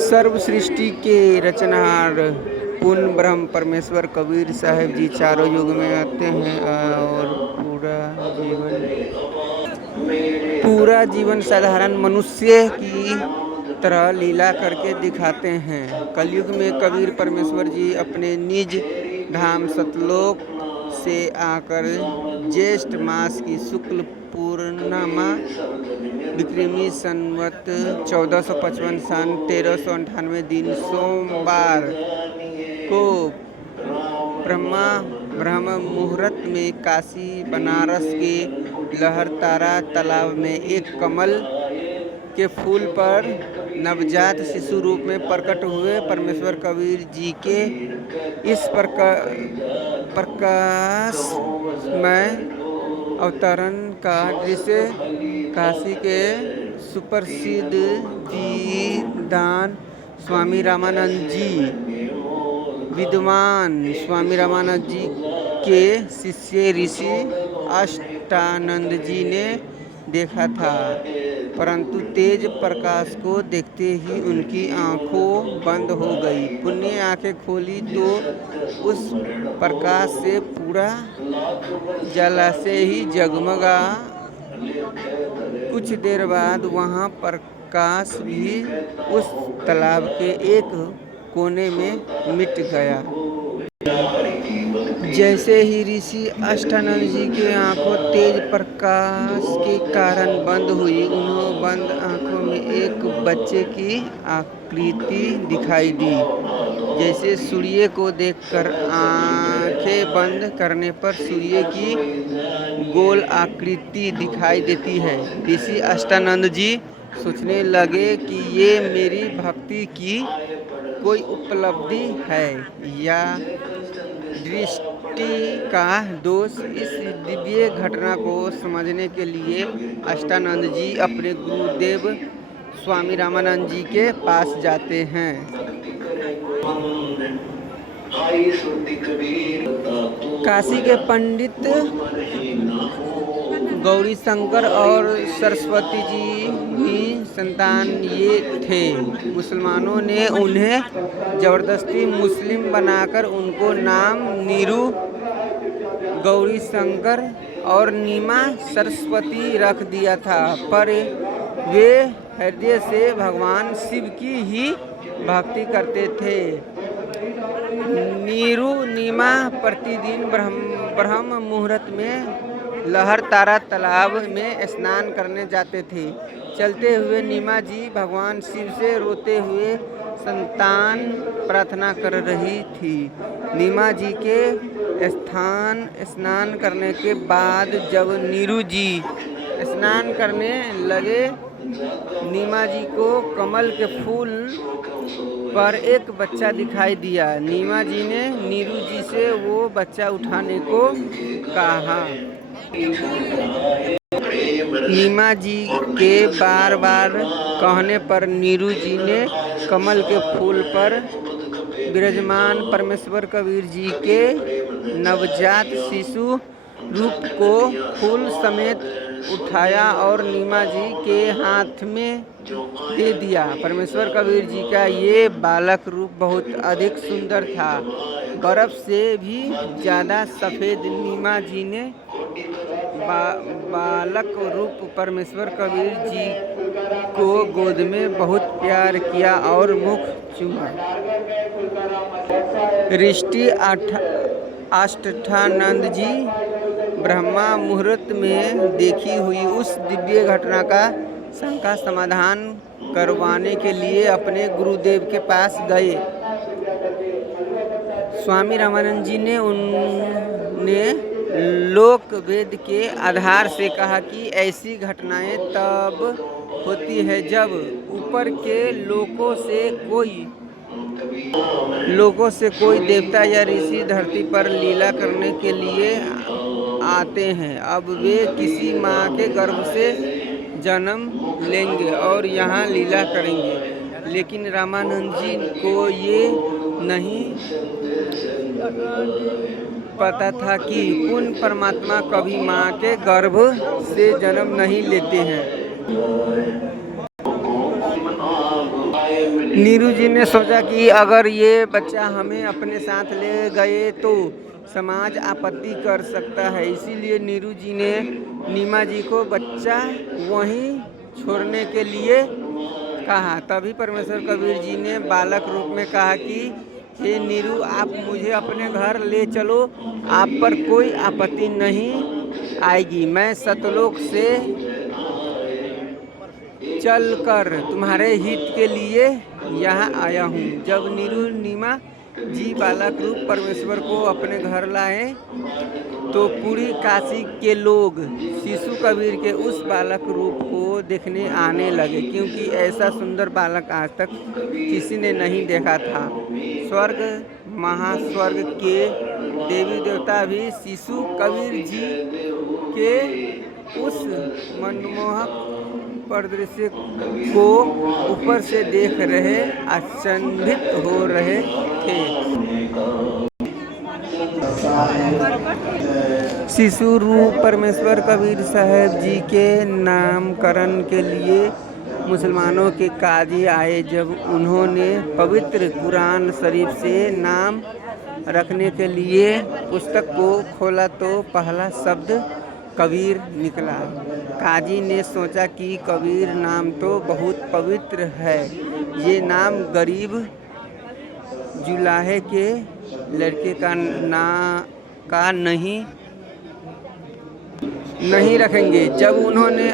सर्व सृष्टि के रचनहार पूर्ण ब्रह्म परमेश्वर कबीर साहब जी चारों युग में आते हैं और पूरा जीवन साधारण मनुष्य की तरह लीला करके दिखाते हैं। कलयुग में कबीर परमेश्वर जी अपने निज धाम सतलोक से आकर ज्येष्ठ मास की शुक्ल पूर्णिमा विक्रमी संवत 1455 सन 1398 दिन सोमवार को ब्रह्म मुहूर्त में काशी बनारस के लहरतारा तालाब में एक कमल के फूल पर नवजात शिशु रूप में प्रकट हुए। परमेश्वर कबीर जी के इस प्रकाशमय अवतरण का दृश्य काशी के सुप्रसिद्ध विद्वान स्वामी रामानंद जी विद्वान स्वामी रामानंद जी के शिष्य ऋषि अष्टानंद जी ने देखा था, परंतु तेज प्रकाश को देखते ही उनकी आंखों बंद हो गई। पुण्य आंखें खोली तो उस प्रकाश से पूरा जलाशय ही जगमगा। कुछ देर बाद वहाँ प्रकाश भी उस तालाब के एक कोने में मिट गया। जैसे ही ऋषि अष्टानंद जी की आंखों तेज प्रकाश के कारण बंद हुई, उन्हें बंद आंखों में एक बच्चे की आकृति दिखाई दी। जैसे सूर्य को देखकर आंखें बंद करने पर सूर्य की गोल आकृति दिखाई देती है। ऋषि अष्टानंद जी सोचने लगे कि ये मेरी भक्ति की कोई उपलब्धि है या दृष्टि का दोष। इस दिव्य घटना को समझने के लिए अष्टानंद जी अपने गुरुदेव स्वामी रामानंद जी के पास जाते हैं। काशी के पंडित गौरी शंकर और सरस्वती जी की संतान ये थे। मुसलमानों ने उन्हें जबरदस्ती मुस्लिम बनाकर उनको नाम नीरू गौरी शंकर और नीमा सरस्वती रख दिया था, पर वे हृदय से भगवान शिव की ही भक्ति करते थे। नीरू नीमा प्रतिदिन ब्रह्म मुहूर्त में लहरतारा तालाब में स्नान करने जाते थे। चलते हुए नीमा जी भगवान शिव से रोते हुए संतान प्रार्थना कर रही थी। नीमा जी के स्नान करने के बाद जब नीरू जी स्नान करने लगे, नीमा जी को कमल के फूल पर एक बच्चा दिखाई दिया। नीमा जी ने नीरू जी से वो बच्चा उठाने को कहा। नीमा जी के बार बार कहने पर नीरू जी ने कमल के फूल पर विराजमान परमेश्वर कबीर जी के नवजात शिशु रूप को फूल समेत उठाया और नीमा जी के हाथ में दे दिया। परमेश्वर कबीर जी का ये बालक रूप बहुत अधिक सुंदर था, बर्फ से भी ज़्यादा सफ़ेद। नीमा जी ने बालक रूप परमेश्वर कबीर जी को गोद में बहुत प्यार किया और मुख चूमा। ऋषि अष्टानंद जी ब्रह्मा मुहूर्त में देखी हुई उस दिव्य घटना का शंका समाधान करवाने के लिए अपने गुरुदेव के पास गए। स्वामी रामानंद जी ने उन्हें लोक वेद के आधार से कहा कि ऐसी घटनाएं तब होती है जब ऊपर के लोकों से कोई देवता या ऋषि धरती पर लीला करने के लिए आते हैं। अब वे किसी माँ के गर्भ से जन्म लेंगे और यहाँ लीला करेंगे। लेकिन रामानंद जी को ये नहीं पता था कि पूर्ण परमात्मा कभी माँ के गर्भ से जन्म नहीं लेते हैं। नीरू जी ने सोचा कि अगर ये बच्चा हमें अपने साथ ले गए तो समाज आपत्ति कर सकता है, इसीलिए नीरू जी ने नीमा जी को बच्चा वहीं छोड़ने के लिए कहा। तभी परमेश्वर कबीर जी ने बालक रूप में कहा कि हे नीरू, आप मुझे अपने घर ले चलो, आप पर कोई आपत्ति नहीं आएगी। मैं सतलोक से चलकर तुम्हारे हित के लिए यहाँ आया हूँ। जब नीरू नीमा जी बालक रूप परमेश्वर को अपने घर लाए तो पूरी काशी के लोग शिशु कबीर के उस बालक रूप को देखने आने लगे, क्योंकि ऐसा सुंदर बालक आज तक किसी ने नहीं देखा था। स्वर्ग महास्वर्ग के देवी देवता भी शिशु कबीर जी के उस मनमोहक परिदृश्य को ऊपर से देख रहे अचंभित हो रहे थे। शिशु रूप परमेश्वर कबीर साहब जी के नामकरण के लिए मुसलमानों के काजी आए। जब उन्होंने पवित्र कुरान शरीफ से नाम रखने के लिए पुस्तक को खोला तो पहला शब्द कबीर निकला। काजी ने सोचा कि कबीर नाम तो बहुत पवित्र है, ये नाम गरीब जुलाहे के लड़के का नहीं रखेंगे। जब उन्होंने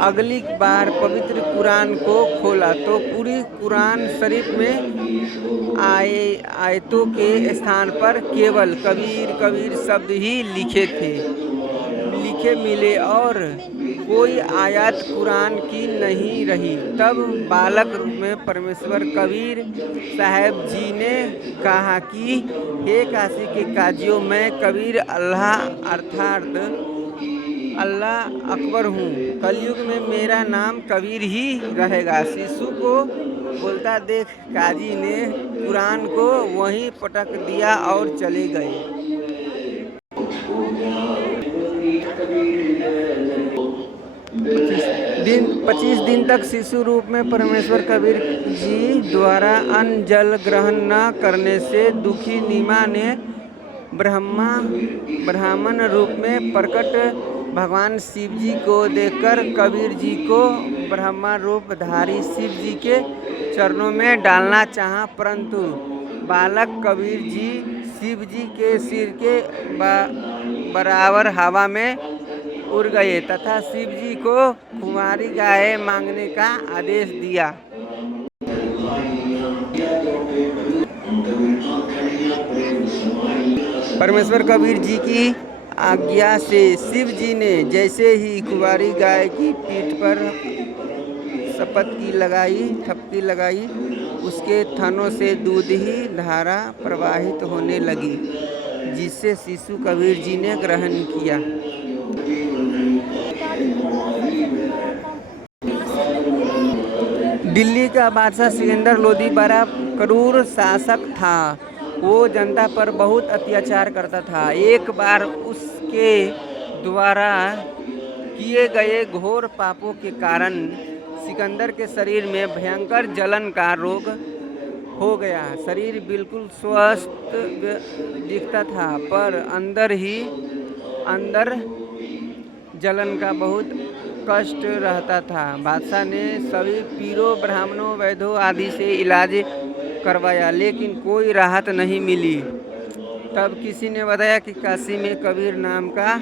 अगली बार पवित्र कुरान को खोला तो पूरी कुरान शरीफ में आयतों के स्थान पर केवल कबीर कबीर शब्द ही लिखे मिले और कोई आयत कुरान की नहीं रही। तब बालक रूप में परमेश्वर कबीर साहब जी ने कहा कि हे काशी के काजियों, मैं कबीर अल्लाह अर्थात अल्लाह अकबर हूँ। कलयुग में मेरा नाम कबीर ही रहेगा। शिशु को बोलता देख काजी ने कुरान को वहीं पटक दिया और चले गए। 25 दिन तक शिशु रूप में परमेश्वर कबीर जी द्वारा अन्न जल ग्रहण न करने से दुखी नीमा ने ब्राह्मण रूप में प्रकट भगवान शिव जी को देखकर कबीर जी को ब्रह्मा रूप धारी शिव जी के चरणों में डालना चाहा, परंतु बालक कबीर जी शिव जी के सिर के बराबर हवा में उड़ गए तथा शिव जी को कुंवारी गाय मांगने का आदेश दिया। परमेश्वर कबीर जी की आज्ञा से शिव जी ने जैसे ही कुंवारी गाय की पीठ पर थपकी लगाई, उसके थनों से दूध ही धारा प्रवाहित होने लगी, जिसे शिशु कबीर जी ने ग्रहण किया। दिल्ली का बादशाह सिकंदर लोदी बड़ा क्रूर शासक था। वो जनता पर बहुत अत्याचार करता था। एक बार उसके द्वारा किए गए घोर पापों के कारण सिकंदर के शरीर में भयंकर जलन का रोग हो गया। शरीर बिल्कुल स्वस्थ दिखता था, पर अंदर जलन का बहुत कष्ट रहता था। बादशाह ने सभी पीरों, ब्राह्मणों, वैद्यों आदि से इलाज करवाया, लेकिन कोई राहत नहीं मिली। तब किसी ने बताया कि काशी में कबीर नाम का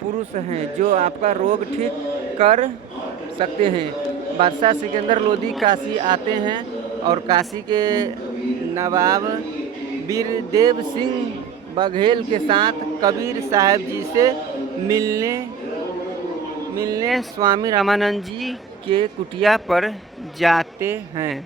पुरुष हैं जो आपका रोग ठीक कर सकते हैं। बादशाह सिकंदर लोदी काशी आते हैं और काशी के नवाब वीरदेव सिंह बघेल के साथ कबीर साहब जी से मिलने स्वामी रामानंद जी के कुटिया पर जाते हैं।